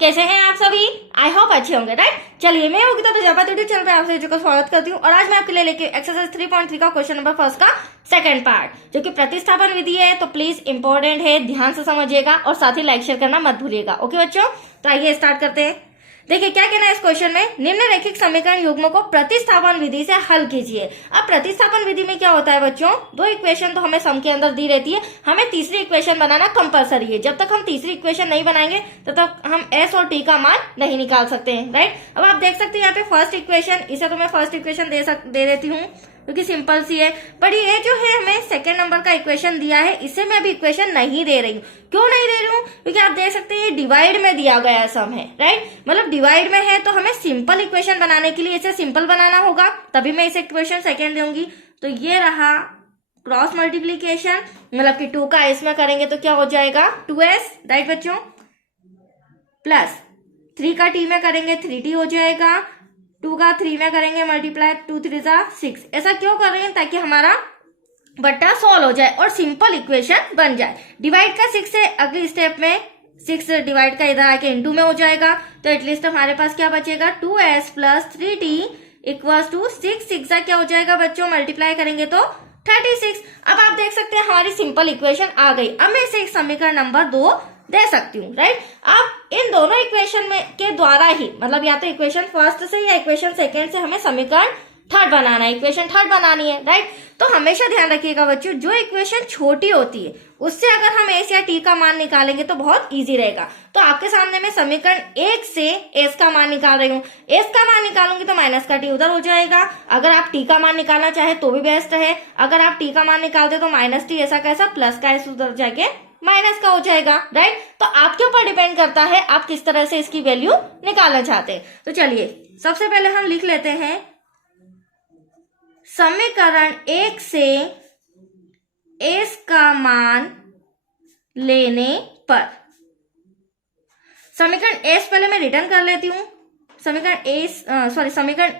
कैसे हैं आप सभी? आई होप अच्छे होंगे, राइट। चलिए, मैं योगिता प्रजापति यूट्यूब चैनल पे आप सभी को स्वागत करती हूँ और आज मैं आपके लिए लेके एक्सरसाइज 3.3 का क्वेश्चन नंबर फर्स्ट का सेकंड पार्ट, जो कि प्रतिस्थापन विधि है, तो प्लीज इंपॉर्टेंट है, ध्यान से समझिएगा और साथ ही लाइक शेयर करना मत भूलिएगा। ओके बच्चों, तो आइए स्टार्ट करते हैं। देखिए क्या कहना है इस क्वेश्चन में, निम्नलिखित समीकरण युग्मों को प्रतिस्थापन विधि से हल कीजिए। अब प्रतिस्थापन विधि में क्या होता है बच्चों, दो इक्वेशन तो हमें सम के अंदर दी रहती है, हमें तीसरी इक्वेशन बनाना कंपलसरी है। जब तक हम तीसरी इक्वेशन नहीं बनाएंगे तब तक हम एस और टी का मान नहीं निकाल सकते हैं, राइट। अब आप देख सकते हैं यहाँ पे फर्स्ट इक्वेशन, इसे तो मैं फर्स्ट इक्वेशन दे देती हूँ क्योंकि सिंपल सी है। पर ये जो है हमें सेकेंड नंबर का इक्वेशन दिया है, इसे मैं अभी इक्वेशन नहीं दे रही हूँ। क्यों नहीं दे रही हूँ? क्योंकि आप देख सकते हैं ये डिवाइड में दिया गया सम है, राइट। मतलब डिवाइड में है तो हमें सिंपल इक्वेशन बनाने के लिए इसे सिंपल बनाना होगा, तभी मैं इसे इक्वेशन सेकेंड दूंगी। तो ये रहा क्रॉस मल्टीप्लीकेशन, मतलब कि 2 का इसमें करेंगे तो क्या हो जाएगा 2s, राइट बच्चों, प्लस 3 का t में करेंगे 3t हो जाएगा, 2 का 3 में करेंगे मल्टीप्लाई 2 3 जा 6। ऐसा क्यों कर रहे हैं? ताकि हमारा बट्टा सॉल्व हो जाए और सिंपल इक्वेशन बन जाए। डिवाइड का 6 से अगली स्टेप में 6 डिवाइड का इधर आके इंटू में हो जाएगा, तो एटलीस्ट हमारे पास क्या बचेगा 2s plus 3t equals to 6 का क्या हो जाएगा बच्चों, मल्टीप्लाई करेंगे तो 36। अब आप देख सकते हैं हमारी सिंपल इक्वेशन आ गई। अब मैं इसे समीकरण नंबर 2 दे सकती हूँ, राइट। अब इन दोनों इक्वेशन में के द्वारा ही, मतलब या तो इक्वेशन फर्स्ट से या इक्वेशन सेकेंड से हमें समीकरण थर्ड बनाना है, इक्वेशन थर्ड बनानी है, राइट। तो हमेशा ध्यान रखिएगा बच्चों, जो इक्वेशन छोटी होती है उससे अगर हम एस या टी का मान निकालेंगे तो बहुत इजी रहेगा। तो आपके सामने मैं समीकरण 1 से एस का मान निकाल रही हूँ। एस का मान निकालूंगी तो माइनस का टी उधर हो जाएगा। अगर आप टी का मान निकालना चाहे तो भी बेस्ट है। अगर आप टी का मान निकालते तो माइनस टी ऐसा कैसा, प्लस का एस उधर जाके माइनस का हो जाएगा, राइट। तो आपके ऊपर डिपेंड करता है आप किस तरह से इसकी वैल्यू निकालना चाहते हैं। तो चलिए सबसे पहले हम लिख लेते हैं समीकरण 1 से एस का मान लेने पर। समीकरण एस पहले मैं रिटर्न कर लेती हूँ। समीकरण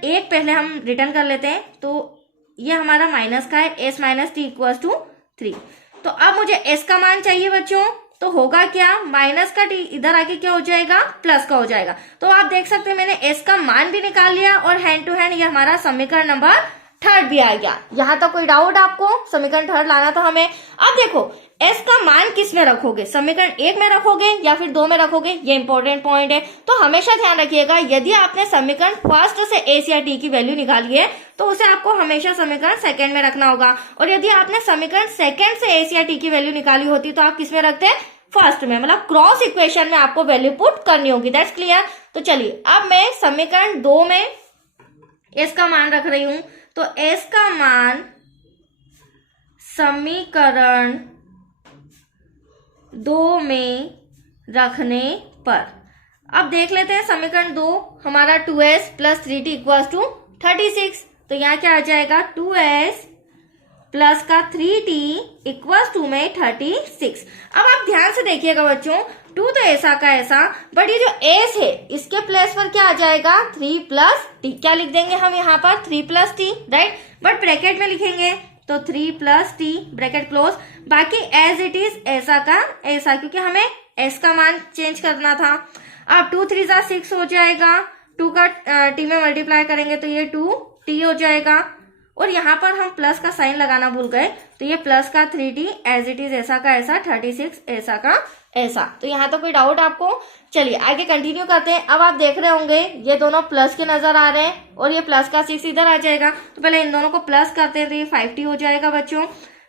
1 पहले हम रिटर्न कर लेते हैं। तो ये हमारा माइनस का है, S minus T equals to 3। तो अब मुझे एस का मान चाहिए बच्चों, तो होगा क्या, माइनस का टी इधर आके क्या हो जाएगा, प्लस का हो जाएगा। तो आप देख सकते हैं मैंने एस का मान भी निकाल लिया और हैंड टू हैंड ये हमारा समीकरण नंबर थर्ड भी आ गया। यहां तक कोई डाउट आपको? समीकरण थर्ड लाना था हमें। अब देखो एस का मान किस में रखोगे, समीकरण 1 में रखोगे या फिर 2 में रखोगे, ये इंपॉर्टेंट पॉइंट है। तो हमेशा ध्यान रखिएगा, यदि आपने समीकरण फर्स्ट से एस या टी की वैल्यू निकाली है तो उसे आपको हमेशा समीकरण सेकंड में रखना होगा, और यदि आपने समीकरण सेकंड से एस या टी की वैल्यू निकाली होती तो आप किस में रखते हैं, फर्स्ट में, मतलब क्रॉस इक्वेशन में आपको वैल्यू पुट करनी होगी। That's clear. तो चलिए अब मैं समीकरण 2 में एस का मान रख रही हूं। तो एस का मान समीकरण 2 में रखने पर, अब देख लेते हैं समीकरण 2 हमारा 2s plus 3t equals to 36। तो यहाँ क्या आ जाएगा 2s प्लस का 3t इक्वल्स टू में 36। अब आप ध्यान से देखिएगा बच्चों, 2 तो ऐसा का ऐसा, बट ये जो s है इसके प्लेस पर क्या आ जाएगा 3 प्लस टी। क्या लिख देंगे हम यहाँ पर 3 plus T, right, but bracket में लिखेंगे तो 3 प्लस टी ब्रैकेट क्लोज। बाकी एज इट इज ऐसा का ऐसा, क्योंकि हमें s का मान चेंज करना था। अब 2 3 जा 6 हो जाएगा, 2 का t में मल्टीप्लाई करेंगे तो ये 2t हो जाएगा, और यहाँ पर हम प्लस का साइन लगाना भूल गए, तो ये प्लस का 3t एज इट इज ऐसा का ऐसा, 36 ऐसा का ऐसा। तो यहाँ तो कोई डाउट आपको? चलिए आगे कंटिन्यू करते हैं। अब आप देख रहे होंगे ये दोनों प्लस के नजर आ रहे हैं और ये प्लस का 6 इधर आ जाएगा। तो पहले इन दोनों को प्लस करते हैं तो ये 5t हो जाएगा बच्चों,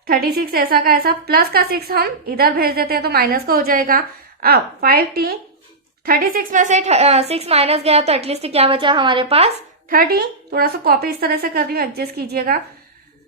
36 ऐसा का ऐसा, प्लस का 6 हम इधर भेज देते हैं तो माइनस का हो जाएगा। अब 5t, 36 में से 6 माइनस गया तो एटलीस्ट क्या बचा हमारे पास 30। थोड़ा सा कॉपी इस तरह से कर रही हूँ, एडजस्ट कीजिएगा।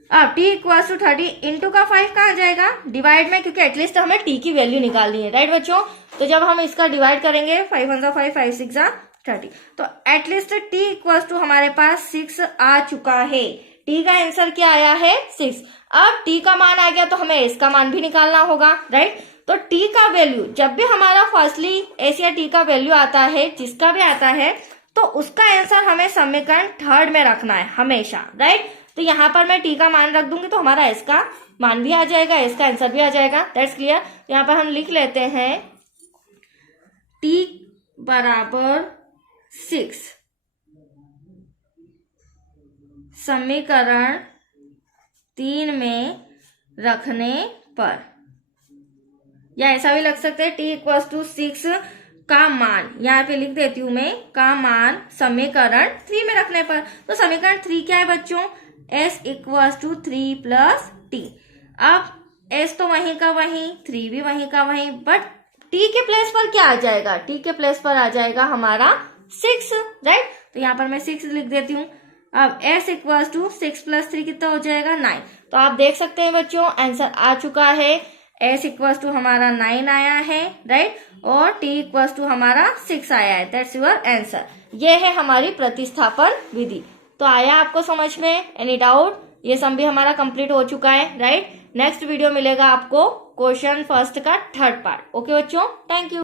अब t इक्वल्स टू 30 इंटू का 5 कहाँ जाएगा, डिवाइड में, क्योंकि एटलीस्ट हमें t की वैल्यू निकालनी है, राइट बच्चों। तो जब हम इसका डिवाइड करेंगे 5 1 5 5 6 30, तो एटलीस्ट t इक्वल्स टू हमारे पास 6 आ चुका है। t का आंसर क्या आया है 6। अब t का मान आ गया तो हमें इसका मान भी निकालना होगा, राइट। तो t का वैल्यू जब भी हमारा फर्स्टली s या t का वैल्यू आता है, जिसका भी आता है, तो उसका आंसर हमें समीकरण थर्ड में रखना है हमेशा, राइट। तो यहाँ पर मैं t का मान रख दूंगी तो हमारा s का मान भी आ जाएगा, s का आंसर भी आ जाएगा। That's clear. यहाँ पर हम लिख लेते हैं t बराबर 6 समीकरण 3 में रखने पर, या ऐसा भी लग सकता है t इक्वल्स टू 6 का मान, यहाँ पे लिख देती हूं मैं, का मान समीकरण 3 में रखने पर। तो समीकरण 3 क्या है बच्चों, s equals to 3 plus T. अब s तो वहीं का वहीं, 3 भी वहीं का वहीं, बट t के प्लेस पर क्या आ जाएगा, t के प्लेस पर आ जाएगा हमारा 6, राइट। तो यहाँ पर मैं 6 लिख देती हूँ। अब s इक्वल्स टू 6 प्लस 3 कितना हो जाएगा, 9। तो आप देख सकते हैं बच्चों आंसर आ चुका है, s इक्वल्स टू हमारा 9 आया है, राइट, और t इक्वल्स टू हमारा 6 आया है। That's your answer. ये है हमारी प्रतिस्थापन विधि। तो आया आपको समझ में, एनी डाउट? ये सम भी हमारा कंप्लीट हो चुका है, राइट। नेक्स्ट वीडियो मिलेगा आपको क्वेश्चन फर्स्ट का 3rd पार्ट। ओके बच्चों, थैंक यू।